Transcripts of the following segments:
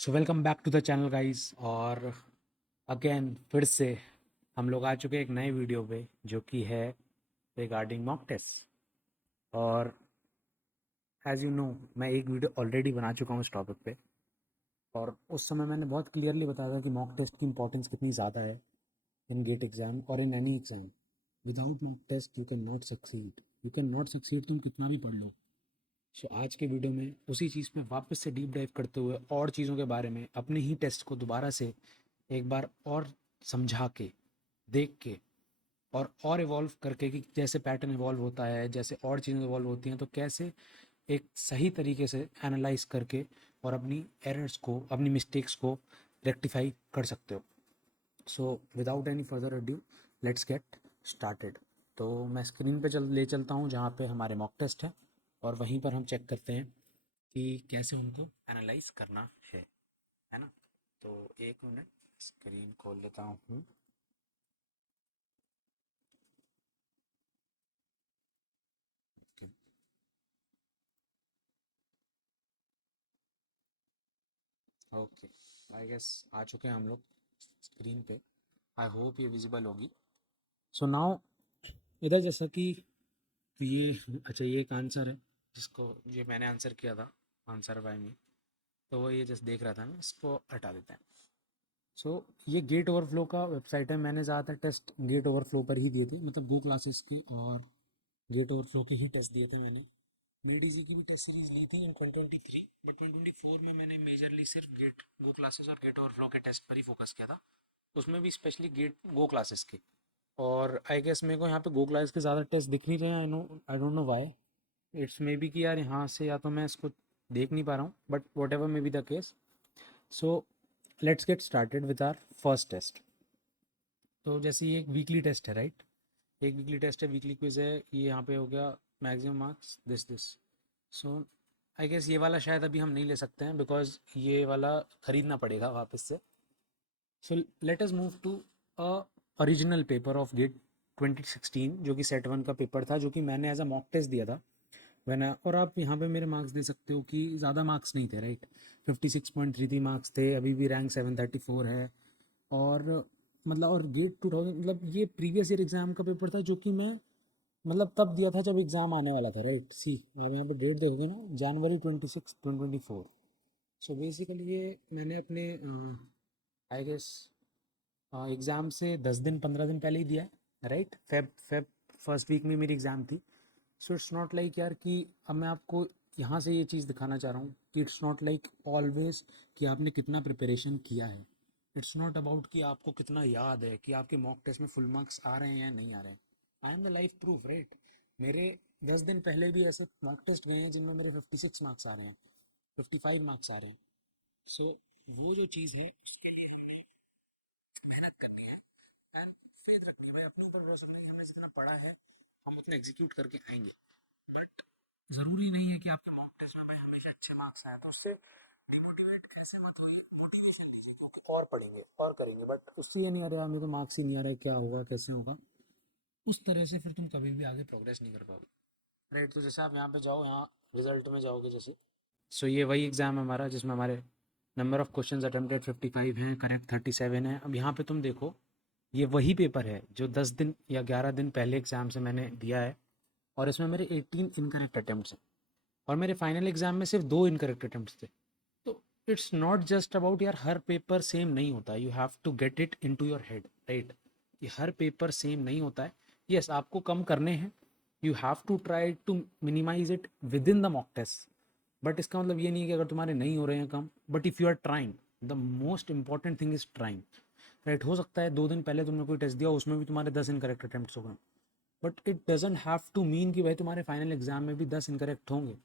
So welcome back to the channel guys. और again फिर से हम लोग आ चुके हैं एक नए वीडियो पे जो कि है रिगार्डिंग मॉक टेस्ट। और एज यू नो मैं एक वीडियो ऑलरेडी बना चुका हूँ इस टॉपिक पे। और उस समय मैंने बहुत क्लियरली बताया था कि मॉक टेस्ट की इंपॉर्टेंस कितनी ज़्यादा है इन गेट एग्जाम और in any exam. Without mock test you can not succeed. You can not succeed, तुम कितना भी पढ़ लो। सो आज के वीडियो में उसी चीज़ में वापस से डीप डाइव करते हुए और चीज़ों के बारे में अपने ही टेस्ट को दोबारा से एक बार और समझा के, देख के और इवॉल्व करके कि जैसे पैटर्न इवॉल्व होता है, जैसे और चीज़ें इवॉल्व होती हैं, तो कैसे एक सही तरीके से एनालाइज करके और अपनी एरर्स को, अपनी मिस्टेक्स को रेक्टिफाई कर सकते हो। So without any further adieu let's get started. तो मैं स्क्रीन पे ले चलता हूँ जहाँ पे हमारे मॉक टेस्ट है और वहीं पर हम चेक करते हैं कि कैसे उनको एनालाइज करना है ना। तो एक मिनट, स्क्रीन खोल लेता हूँ। ओके, आई गेस आ चुके हैं हम लोग स्क्रीन पे। आई होप ये विजिबल होगी। सो नाउ इधर जैसा कि ये, अच्छा ये एक आंसर है जिसको ये मैंने आंसर किया था, आंसर बाय मी। तो वो ये जस्ट देख रहा था, मैं इसको हटा देता है। सो ये गेट ओवरफ्लो का वेबसाइट है। मैंने ज़्यादातर टेस्ट गेट ओवरफ्लो पर ही दिए थे, मतलब गो क्लासेस के और गेट ओवरफ्लो के ही टेस्ट दिए थे मैंने। मिड ईजी की भी टेस्ट सीरीज ली थी इन 2023, बट 2024 में मैंने मेजरली सिर्फ गेट गो क्लासेस और गेट ओवरफ्लो के टेस्ट पर ही फोकस किया था, उसमें भी स्पेशली गेट गो क्लासेस के। और आई गेस मेरे को यहाँ पे गो क्लासेस के ज़्यादा टेस्ट दिख नहीं रहे हैं। I don't know why. It's may be कि यार यहाँ से या तो मैं इसको देख नहीं पा रहा हूँ, but whatever may be the case. So let's get started with our first test. तो जैसे ये एक वीकली टेस्ट है, राइट? एक वीकली टेस्ट है, वीकली क्विज है। ये यहाँ पे हो गया maximum marks this. So I guess ये वाला शायद अभी हम नहीं ले सकते हैं बिकॉज ये वाला खरीदना पड़ेगा वापस से। So let us move to a original paper of GATE 2016 जो कि सेट वन का पेपर था, जो कि मैंने एज अ मॉक टेस्ट दिया था। मैंने, और आप यहाँ पे मेरे मार्क्स दे सकते हो कि ज़्यादा मार्क्स नहीं थे, राइट? 56.33 मार्क्स थे, अभी भी रैंक 734 है। और मतलब और गेट 2000, मतलब ये प्रीवियस ईयर एग्ज़ाम का पेपर था जो कि मैं मतलब तब दिया था जब एग्ज़ाम आने वाला था, राइट? सी आप यहाँ पे डेट देखोगे ना, जनवरी 26 2024। सो बेसिकली ये मैंने अपने आई गेस एग्ज़ाम से 10 दिन 15 दिन पहले ही दिया है, राइट? फेब फर्स्ट वीक में मेरी एग्ज़ाम थी। सो इट्स नॉट लाइक यार कि अब मैं आपको यहाँ से ये चीज़ दिखाना चाह रहा हूँ कि इट्स नॉट लाइक ऑलवेज कि आपने कितना प्रिपरेशन किया है। इट्स नॉट अबाउट कि आपको कितना याद है, कि आपके मॉक टेस्ट में फुल मार्क्स आ रहे हैं या नहीं आ रहे हैं। I am the life proof, right? मेरे 10 दिन पहले भी ऐसे मॉक टेस्ट गए हैं जिनमें मेरे 56 मार्क्स आ रहे हैं, 55 मार्क्स आ रहे हैं। सो वो जो चीज़ है उसके लिए हमें मेहनत करनी है एंड फेथ रखनी है भाई, अपने ऊपर भरोसा रखना है कि हमने जितना पढ़ा है हम उतना एग्जीक्यूट करके आएंगे। बट ज़रूरी नहीं है कि आपके मॉक टेस्ट में भाई हमेशा अच्छे मार्क्स आए, तो उससे डिमोटिवेट ऐसे मत होइए, मोटिवेशन लीजिए क्योंकि और पढ़ेंगे और करेंगे। बट उससे ये नहीं आ रहा मेरे तो मार्क्स ही नहीं आ रहा है, क्या होगा कैसे होगा, उस तरह से फिर तुम कभी भी आगे प्रोग्रेस नहीं कर पाओगे, राइट? तो जैसे आप यहाँ पे जाओ, यहाँ रिजल्ट में जाओगे जैसे, सो ये वही एग्ज़ाम है हमारा जिसमें हमारे नंबर ऑफ क्वेश्चंस अटेम्प्टेड 55 हैं, करेक्ट 37 है। अब यहाँ पे तुम देखो, ये वही पेपर है जो 10 दिन या 11 दिन पहले एग्ज़ाम से मैंने दिया है, और इसमें मेरे 18 इनकरेक्ट अटेम्प्ट्स हैं और मेरे फाइनल एग्जाम में सिर्फ 2 इनकरेक्ट अटेम्प्ट्स थे। तो इट्स नॉट जस्ट अबाउट यार हर पेपर सेम नहीं होता, you have to get it into your head, right? ये हर पेपर सेम नहीं होता है। यस, आपको कम करने हैं, you have to try to minimise it within the mock test. But इसका मतलब ये नहीं है कि अगर तुम्हारे नहीं हो रहे हैं कम, but if you are trying, the most important thing is trying, right? हो सकता है 2 दिन पहले तुमने कोई टेस्ट दिया उसमें भी तुम्हारे 10 इनकरेक्ट अटेम्प्ट्स हो गए, but it doesn't have to mean कि भाई तुम्हारे फाइनल एग्जाम में भी 10 इनकरेक्ट होंगे।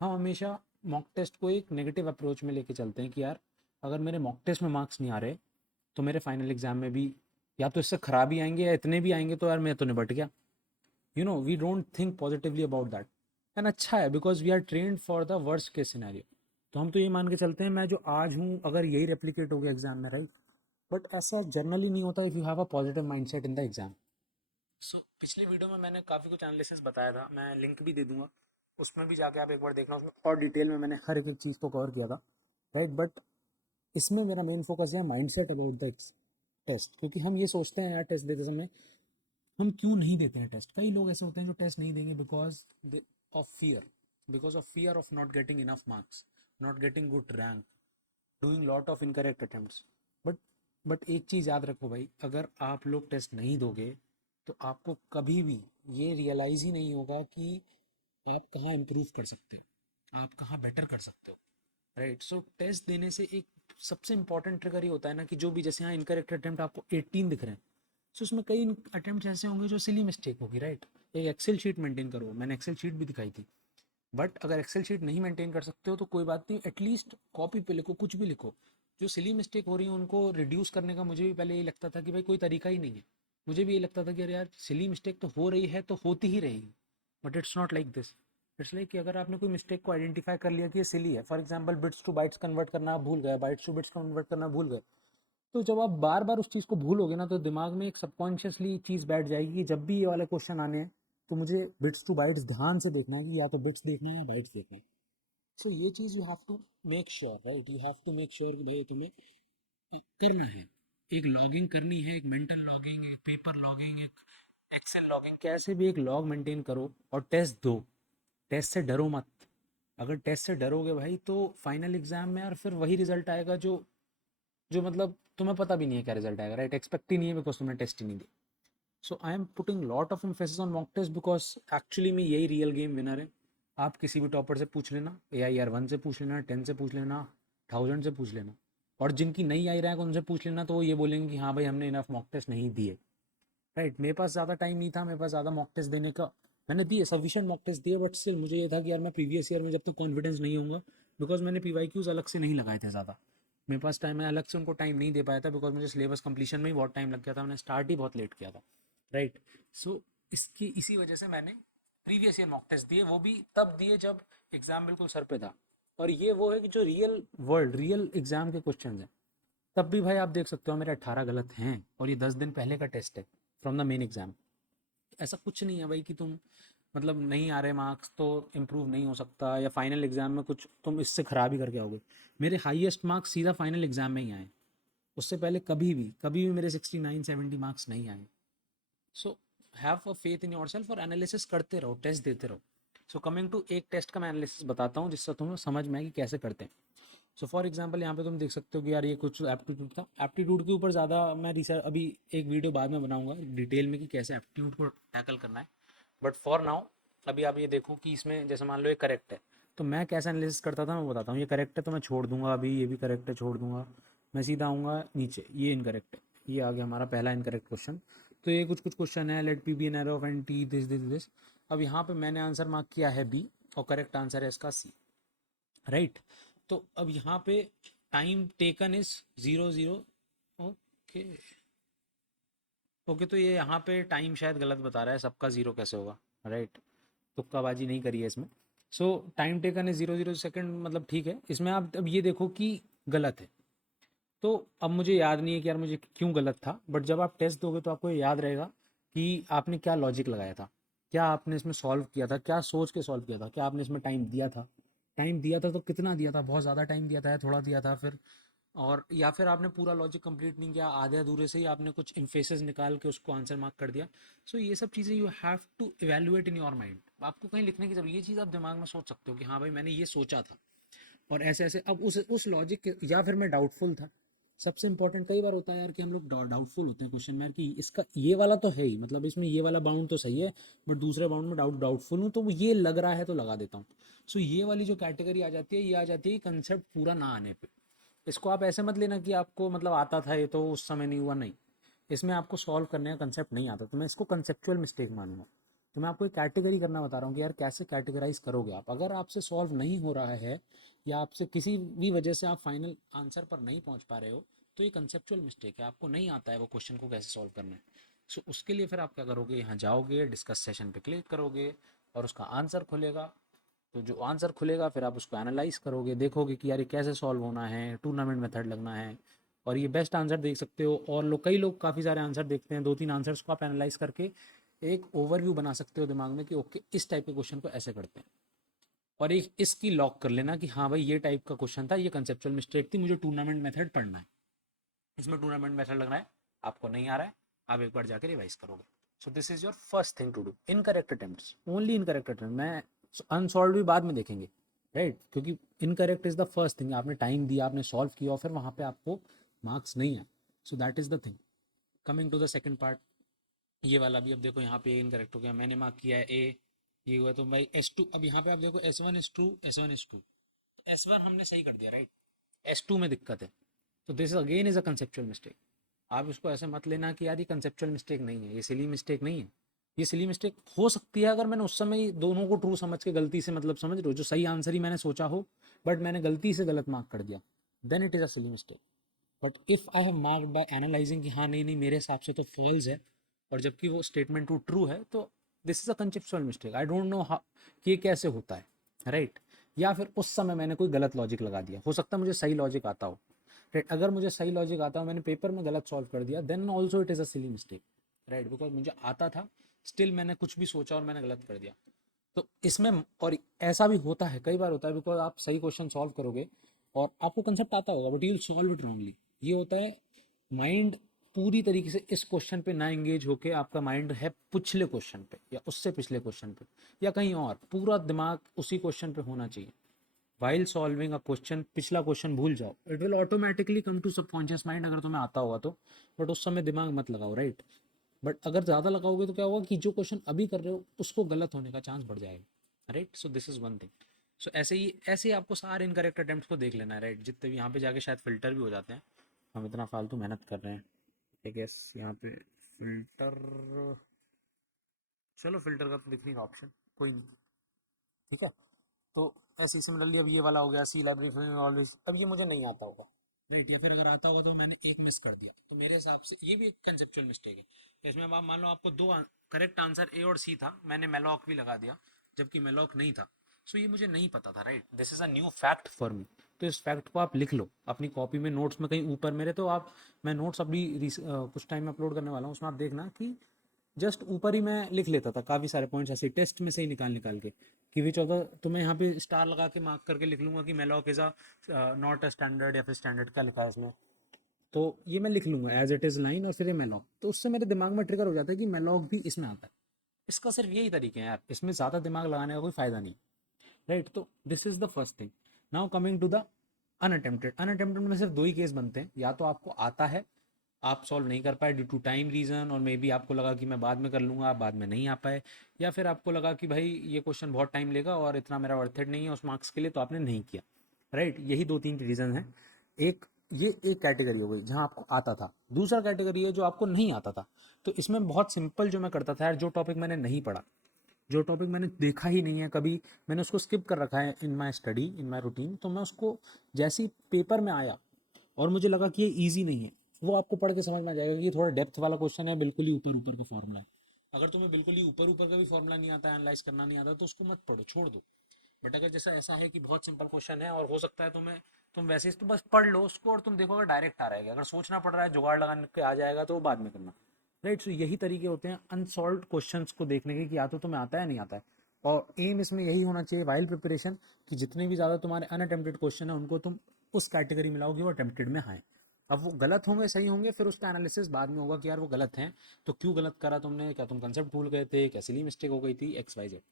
हम हमेशा मॉक टेस्ट को एक नेगेटिव अप्रोच में लेके चलते हैं कि यार अगर मेरे मॉक टेस्ट में मार्क्स नहीं आ रहे तो मेरे फाइनल एग्जाम में भी या तो इससे खराब ही आएंगे या इतने भी आएंगे तो यार मैं तो निपट गया। We don't think positively about that. And अच्छा है because we are trained for the worst case scenario. तो हम तो ये मान के चलते हैं मैं जो आज हूँ अगर यही रेप्लिकेट हो गया एग्जाम में, राइट? बट ऐसा जनरली नहीं होता if you have a positive mindset in the exam. पिछली वीडियो में मैंने काफ़ी कुछ एनालिसिस बताया था, मैं लिंक भी दे दूंगा, उसमें भी जाके आप एक बार देखना, उसमें और डिटेल में मैंने हर एक चीज़ को कवर किया था, राइट? बट इसमें मेरा मेन फोकस है माइंडसेट अबाउट द टेस्ट, क्योंकि हम ये सोचते हैं यार टेस्ट देते समय हम क्यों नहीं देते हैं टेस्ट। कई लोग ऐसे होते हैं जो टेस्ट नहीं देंगे because of fear, because of fear of not getting enough marks, not getting good rank, doing lot of incorrect attempts. But but एक चीज़ याद रखो भाई, अगर आप लोग टेस्ट नहीं दोगे तो आपको कभी भी ये रियलाइज़ ही नहीं होगा कि आप कहाँ इम्प्रूव कर सकते हो, आप कहाँ बेटर कर सकते हो। राइट, सो टेस्ट देने से एक सबसे इंपॉर्टेंट ट्रिगर ये होता है ना कि जो भी, जैसे यहाँ इनकरेक्ट अटेम्प्ट आपको 18 दिख रहे हैं, सो उसमें कई अटेम्प्ट ऐसे होंगे जो सिली मिस्टेक होगी। राइट, एक एक्सेल शीट मेंटेन करो, मैंने एक्सेल शीट भी दिखाई थी। बट अगर एक्सेल शीट नहीं मेंटेन कर सकते हो तो कोई बात नहीं, एटलीस्ट कॉपी पे लिखो, कुछ भी लिखो। जो सिली मिस्टेक हो रही है उनको रिड्यूस करने का मुझे भी पहले ये लगता था कि भाई कोई तरीका ही नहीं है। मुझे भी ये लगता था कि अरे यार सिली मिस्टेक तो हो रही है तो होती ही रहेगी, but it's not like this. It's like कि अगर आपने कोई मिस्टेक को आइडेंटिफाई कर लिया कि ये सिली है, for example bits two bytes convert करना आप भूल गए, बाइट्स टू बिट्स कन्वर्ट करना भूल गए, तो जब आप बार बार उस चीज़ को भूलोगे ना तो दिमाग में एक सबकॉन्शियसली चीज़ बैठ जाएगी कि जब भी ये वाले क्वेश्चन आने हैं तो मुझे बिट्स टू बाइट्स ध्यान से देखना है कि या तो बिट्स देखना है या बाइट्स देखना है। सो ये चीज़ you have to make sure, right, you have to make sure कि भाई तुम्हें करना है। एक लॉगिंग करनी है, एक मेंटल लॉगिंग, एक पेपर लॉगिंग, एक एक्सेल लॉगिंग, कैसे भी एक लॉग मेंटेन करो और टेस्ट दो। टेस्ट से डरो मत। अगर टेस्ट से डरोगे भाई तो फाइनल एग्जाम में यार फिर वही रिजल्ट आएगा जो जो मतलब तुम्हें पता भी नहीं है क्या रिजल्ट आएगा। राइट, एक्सपेक्ट ही नहीं है बिकॉज तुमने टेस्ट ही नहीं दिया। So I am putting lot of emphasis on mock test because actually में यही रियल गेम विनर है। आप किसी भी टॉपर से पूछ लेना, AIR 1 से पूछ लेना, 10 से पूछ लेना, 1000 से पूछ लेना, और जिनकी नहीं आई रैंक उनसे पूछ लेना तो वो ये बोलेंगे कि हाँ भाई हमने इनफ मॉक टेस्ट नहीं दिए। राइट, मेरे पास ज़्यादा टाइम नहीं था, मेरे पास ज़्यादा मॉक टेस्ट देने का, मैंने दिए सफिशिएंट मॉक टेस्ट दिए, बट स्टिल मुझे ये था कि यार मैं प्रीवियस ईयर में जब तक कॉन्फिडेंस नहीं होऊंगा, बिकॉज मैंने PYQs अलग से नहीं लगाए थे ज़्यादा, मेरे पास टाइम, मैं अलग से उनको टाइम नहीं दे पाया था बिकॉज मुझे सिलेबस कंप्लीशन में ही बहुत टाइम लग गया था, मैंने स्टार्ट ही बहुत लेट किया था। राइट, सो इसकी इसी वजह से मैंने प्रीवियस ईयर मॉक टेस्ट दिए, वो भी तब दिए जब एग्ज़ाम बिल्कुल सर पे था। और ये वो है कि जो रियल वर्ल्ड रियल एग्ज़ाम के क्वेश्चन हैं, तब भी भाई आप देख सकते हो मेरे 18 गलत हैं और ये 10 दिन पहले का टेस्ट है फ्रॉम द मेन एग्जाम। ऐसा कुछ नहीं है भाई कि तुम मतलब नहीं आ रहे मार्क्स तो इम्प्रूव नहीं हो सकता, या फाइनल एग्जाम में कुछ तुम इससे ख़राब ही करके आओगे। मेरे हाईएस्ट मार्क्स सीधा फाइनल एग्जाम में ही आए, उससे पहले कभी भी मेरे 69-70 मार्क्स नहीं आए। So have a faith in your self और एनालिसिस करते रहो, टेस्ट देते रहो। सो कमिंग टू एक टेस्ट का मैं एनालिसिस बताता हूँ जिससे तुम्हें समझ में आए कि कैसे करते हैं। सो फॉर एग्जाम्पल यहाँ पे तुम देख सकते हो कि यार ये कुछ एप्टीट्यूड था, एप्टीट्यूड के ऊपर ज़्यादा मैं रिसर्च अभी एक वीडियो बाद में बनाऊंगा डिटेल में कि कैसे एप्टीट्यूड को टैकल करना है। बट फॉर नाउ अभी आप ये देखो कि इसमें जैसे मान लो ये करेक्ट है, तो मैं कैसा एनालिसिस करता था मैं बताता हूँ। ये करेक्ट है तो मैं छोड़ दूंगा, अभी ये भी करेक्ट है छोड़ दूंगा, मैं सीधा आऊँगा नीचे, ये इनकरेक्ट है, ये आ गया हमारा पहला इनकरेक्ट क्वेश्चन। तो ये कुछ कुछ क्वेश्चन है, let P B N arrow of N T this this this. अब यहाँ पे मैंने आंसर मार्क किया है बी और करेक्ट आंसर है इसका सी। राइट, तो अब यहाँ पे time taken is 0 0। Okay, okay, तो ये यहाँ पे टाइम शायद गलत बता रहा है, सबका 0 कैसे होगा। राइट, तुक्काबाजी नहीं करी है इसमें। सो टाइम टेकन है 0 0 सेकेंड, मतलब ठीक है। इसमें आप अब ये देखो कि गलत है, तो अब मुझे याद नहीं है कि यार मुझे क्यों गलत था, बट जब आप टेस्ट दोगे तो आपको ये याद रहेगा कि आपने क्या लॉजिक लगाया था, क्या आपने इसमें सॉल्व किया था, क्या सोच के सॉल्व किया था, क्या आपने इसमें टाइम दिया था। टाइम दिया था तो कितना दिया था, बहुत ज़्यादा टाइम दिया था या थोड़ा दिया था फिर, और या फिर आपने पूरा लॉजिक कंप्लीट नहीं किया, आधे अधूरे से ही आपने कुछ इन्फेसेस निकाल के उसको आंसर मार्क कर दिया। सो ये सब चीज़ें you have to evaluate in your mind. आपको कहीं लिखने की जरूरत, ये चीज़ आप दिमाग में सोच सकते हो कि हाँ भाई मैंने ये सोचा था और ऐसे ऐसे। अब उस लॉजिक के, या फिर मैं डाउटफुल था। सबसे इंपॉर्टेंट कई बार होता है यार कि हम लोग डाउटफुल होते हैं क्वेश्चन में यार कि इसका ये वाला तो है ही, मतलब इसमें ये वाला बाउंड तो सही है, बट दूसरे बाउंड में डाउटफुल हूँ, तो ये लग रहा है तो लगा देता हूँ। सो ये वाली जो कैटेगरी आ जाती है, ये आ जाती है कंसेप्ट पूरा ना आने पे। इसको आप ऐसे मत लेना कि आपको मतलब आता था ये तो उस समय नहीं हुआ, नहीं। इसमें आपको सॉल्व करने का कंसेप्ट नहीं आता तो मैं इसको कंसेप्चुअल मिस्टेक मानूंगा। तो मैं आपको एक कैटेगरी करना बता रहा हूँ कि यार कैसे कैटेगराइज करोगे आप। अगर आपसे सॉल्व नहीं हो रहा है या आपसे किसी भी वजह से आप फाइनल आंसर पर नहीं पहुंच पा रहे हो, तो ये कंसेप्चुअल मिस्टेक है, आपको नहीं आता है वो क्वेश्चन को कैसे सॉल्व करना है। सो उसके लिए फिर आप क्या करोगे, यहाँ जाओगे, डिस्कस सेशन पे क्लिक करोगे और उसका आंसर खुलेगा। तो जो आंसर खुलेगा फिर आप उसको एनालाइज करोगे, देखोगे कि यार ये कैसे सॉल्व होना है, टूर्नामेंट मेथड लगना है, और ये बेस्ट आंसर देख सकते हो। और लोग, कई लोग काफ़ी सारे आंसर देखते हैं, 2-3 आंसर्स को आप एनालाइज करके एक ओवरव्यू बना सकते हो दिमाग में कि ओके इस टाइप के क्वेश्चन को ऐसे करते हैं। और एक इसकी लॉक कर लेना कि हाँ भाई ये टाइप का क्वेश्चन था, ये कंसेप्चुअल मिस्टेक थी, मुझे टूर्नामेंट मेथड पढ़ना है, इसमें टूर्नामेंट मेथड लग रहा है, आपको नहीं आ रहा है, आप एक बार जाके रिवाइज करोगे। So this is your first thing to do. Incorrect attempts, only incorrect attempt, मैं अनसॉल्व भी बाद में देखेंगे, राइट क्योंकि incorrect is the first thing, आपने टाइम दिया, आपने सॉल्व किया और फिर वहाँ पे आपको मार्क्स नहीं आए। So that is the thing. Coming to the second part, ये वाला भी अब देखो यहाँ पे इनकरेक्ट हो गया, मैंने मार्क किया है ए, ये हुआ तो भाई S2, अब यहाँ पे आप देखो S1 S2 S1 S2, S1 हमने सही कर दिया राइट, S2 में दिक्कत है, तो this again is a conceptual mistake. आप इसको ऐसे मत लेना कि यार ये कंसेप्चुअल मिस्टेक नहीं है, ये सिली मिस्टेक नहीं है, ये सिली मिस्टेक हो सकती है अगर मैंने उस समय दोनों को ट्रू समझ के गलती से, मतलब समझ रहे हो, जो सही आंसर ही मैंने सोचा हो बट मैंने गलती से गलत मार्क कर दिया, then it is a silly mistake. But if I have marked by analysing कि हाँ नहीं नहीं मेरे हिसाब से तो फॉल्स है, और जबकि वो स्टेटमेंट टू ट्रू है, तो this is a conceptual mistake. I don't know कि ये कैसे होता है, राइट या फिर उस समय मैंने कोई गलत लॉजिक लगा दिया, हो सकता है मुझे सही लॉजिक आता हो, राइट अगर मुझे सही लॉजिक आता हो, मैंने पेपर में गलत सॉल्व कर दिया, then also it is a silly mistake, right because मुझे आता था, स्टिल मैंने कुछ भी सोचा और मैंने गलत कर दिया। तो इसमें और ऐसा भी होता है, कई बार होता है, बिकॉज आप सही क्वेश्चन सॉल्व करोगे और आपको कंसेप्ट आता होगा but you will solve it wrongly. ये होता है, माइंड पूरी तरीके से इस क्वेश्चन पे ना एंगेज होके आपका माइंड है पिछले क्वेश्चन पे या उससे पिछले क्वेश्चन पे या कहीं और, पूरा दिमाग उसी क्वेश्चन पे होना चाहिए। वाइल सॉल्विंग अ क्वेश्चन पिछला क्वेश्चन भूल जाओ, it will automatically come to subconscious mind अगर तुम्हें आता होगा तो, बट उस समय दिमाग मत लगाओ, राइट। बट अगर ज़्यादा लगाओगे तो क्या होगा कि जो क्वेश्चन अभी कर रहे हो उसको गलत होने का चांस बढ़ जाएगा, right. So this is one thing. So ऐसे ही आपको सारे इनकरेक्ट अटेम्प्ट को देख लेना है, राइट, जितने भी यहाँ पे जाके शायद फिल्टर भी हो जाते हैं, हम इतना फालतू मेहनत कर रहे हैं, आई गेस यहाँ पे फिल्टर, चलो फिल्टर का तो दिख नहीं रहा ऑप्शन, कोई नहीं, ठीक है। तो ऐसे ही सिमिलरली अब ये वाला हो गया, सी लाइब्रेरी ऑलवेज, अब ये मुझे नहीं आता होगा, राइट, या फिर अगर आता होगा तो मैंने एक मिस कर दिया, तो मेरे हिसाब से ये भी एक कंसेप्चुअल मिस्टेक है। इसमें अब आप मान लो आपको दो करेक्ट आंसर ए और सी था, मैंने मेलॉक भी लगा दिया जबकि मेलॉक नहीं था, सो ये मुझे नहीं पता था, right, this is a new fact for me. तो इस फैक्ट को आप लिख लो अपनी कॉपी में, नोट्स में कहीं ऊपर मेरे, तो आप, मैं नोट्स अभी कुछ टाइम में अपलोड करने वाला हूँ, उसमें आप देखना कि जस्ट ऊपर ही मैं लिख लेता था काफ़ी सारे पॉइंट्स ऐसे टेस्ट में से ही निकाल निकाल के, कि विच ऑफ द, तो मैं यहाँ पे स्टार लगा के मार्क करके लिख लूँगा कि malloc is a not a standard, या फिर स्टैंडर्ड क्या लिखा है इसमें, तो ये मैं लिख लूँगा एज इट इज़ लाइन और फिर ये मेलॉक, तो उससे मेरे दिमाग में ट्रिगर हो जाता है कि मेलॉक भी इसमें आता है। इसका सिर्फ यही तरीके हैं यार, इसमें ज़्यादा दिमाग लगाने का कोई फ़ायदा नहीं, राइट। तो this is the first thing. Now coming to the unattempted, unattempted में सिर्फ दो ही केस बनते हैं, या तो आपको आता है, आप सॉल्व नहीं कर पाए ड्यू टू टाइम रीज़न, और मे बी आपको लगा कि मैं बाद में कर लूँगा, आप बाद में नहीं आ पाए, या फिर आपको लगा कि भाई ये क्वेश्चन बहुत टाइम लेगा और इतना मेरा वर्थेड नहीं है उस मार्क्स के लिए, तो आपने नहीं किया, राइट। यही दो तीन रीज़न हैं। एक, ये एक कैटेगरी हो गई जहाँ आपको आता था, दूसरा कैटेगरी है जो आपको नहीं आता था। तो इसमें बहुत सिंपल जो मैं करता था यार, जो टॉपिक मैंने नहीं पढ़ा, जो टॉपिक मैंने देखा ही नहीं है कभी, मैंने उसको स्किप कर रखा है इन my study, in my routine, तो मैं उसको जैसे ही पेपर में आया और मुझे लगा कि ये ईजी नहीं है, वो आपको पढ़ के समझ में आ जाएगा कि ये थोड़ा डेप्थ वाला क्वेश्चन है, बिल्कुल ही ऊपर ऊपर का फॉर्मूला है। अगर तुम्हें बिल्कुल ही ऊपर ऊपर का भी फॉर्मूला नहीं आता, एनालाइज करना नहीं आता, तो उसको मत पढ़ो, छोड़ दो। बट अगर जैसा ऐसा है कि बहुत सिंपल क्वेश्चन है और हो सकता है तुम्हें, तुम वैसे ही तो बस पढ़ लो उसको और तुम देखोगे डायरेक्ट आ रहेगा, अगर सोचना पड़ रहा है जुगाड़ लगाने के आ जाएगा तो वो बाद में करना, राइट। सो यही तरीके होते हैं अनसॉल्व क्वेश्चंस को देखने के, कि या तो तुम्हें आता है नहीं आता है, और एम इसमें यही होना चाहिए वाइल प्रिपरेशन, कि जितने भी ज़्यादा तुम्हारे अनअटेम्प्टेड क्वेश्चन है उनको तुम उस कैटेगरी में लाओगे वो अटेम्प्टेड में आए। अब वो गलत होंगे सही होंगे, फिर उसका एनालिसिस बाद में होगा कि यार वो गलत हैं, तो क्यों गलत करा तुमने, क्या तुम कंसेप्ट भूल गए थे, क्या सिली मिस्टेक हो गई थी, एक्स वाई जेड,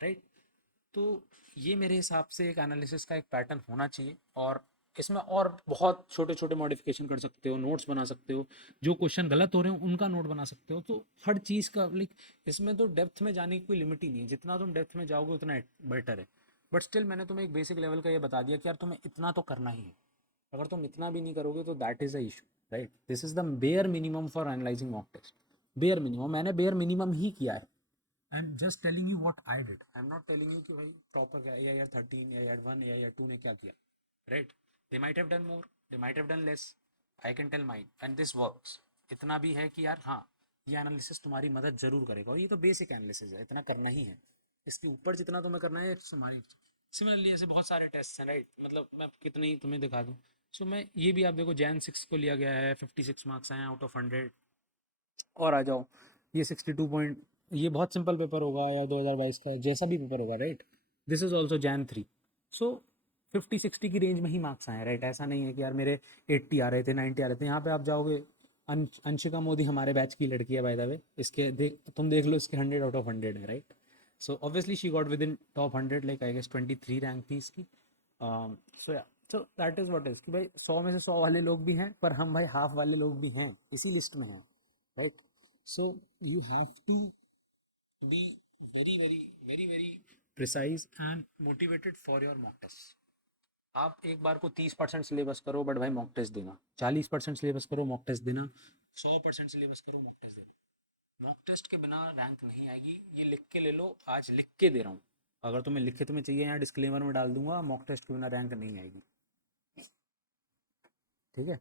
राइट। तो ये मेरे हिसाब से एक एनालिसिस का एक पैटर्न होना चाहिए, और इसमें और बहुत छोटे छोटे मॉडिफिकेशन कर सकते हो, नोट्स बना सकते हो, जो क्वेश्चन गलत हो रहे हो उनका नोट बना सकते हो, तो हर चीज़ का लाइक, इसमें तो डेप्थ में जाने की कोई लिमिट ही नहीं है, जितना तुम डेप्थ में जाओगे उतना बेटर है। बट स्टिल मैंने तुम्हें एक बेसिक लेवल का ये बता दिया कि यार तुम्हें इतना तो करना ही है, अगर तुम इतना भी नहीं करोगे तो that is a issue, right. This is the bare minimum for analyzing mock test, bare minimum, मैंने बेयर मिनिमम ही किया है। I am just telling you what I did, I am not telling you कि भाई proper क्या AIR 13 AIR 1 AIR 2 ने क्या किया, right. They might have done more, they might have done less, I can tell mine and this works. इतना भी है कि यार हाँ, ये एनालिसिस तुम्हारी मदद जरूर करेगा, और ये तो बेसिक एनालिसिस है, इतना करना ही है, इसके ऊपर जितना तुम्हें करना है तुम्हारी। सिमिलरली ऐसे बहुत सारे टेस्ट हैं, राइट, मतलब मैं कितने तुम्हें दिखा दूँ। सो मैं ये भी, आप देखो जैन 6 को लिया गया है, 56 मार्क्स आए आउट ऑफ 100, और आ जाओ ये 62 पॉइंट, ये बहुत सिंपल पेपर होगा या 2022 का जैसा भी पेपर होगा, right. This is also Jain 3। सो 50-60 की रेंज में ही मार्क्स आए, राइट? ऐसा नहीं है कि यार मेरे 80 आ रहे थे, 90 आ रहे थे। यहाँ पे आप जाओगे, अंशिका मोदी हमारे बैच की लड़की है बाय द वे, इसके देख तुम देख लो, इसके 100 आउट ऑफ 100 है, right? So obviously she got within top 100, like I guess 23 rank थी इसकी। So yeah, so that is what is कि भाई 100 में से 100 वाले लोग भी हैं, पर हम भाई हाफ वाले लोग भी हैं, इसी लिस्ट में हैं, right? So you have to be very very very very precise and motivated for your mock test. आप एक बार को 30% सिलेबस करो, बट भाई मॉक टेस्ट देना। 40% सिलेबस करो, मॉक टेस्ट देना। 100% सिलेबस करो, मॉक टेस्ट देना। मॉक टेस्ट के बिना रैंक नहीं आएगी, ये लिख के ले लो, आज लिख के दे रहा हूँ। अगर तुम्हें लिखित में चाहिए, यहाँ डिस्क्लेमर में डाल दूंगा, मॉक टेस्ट के बिना रैंक नहीं आएगी, ठीक है?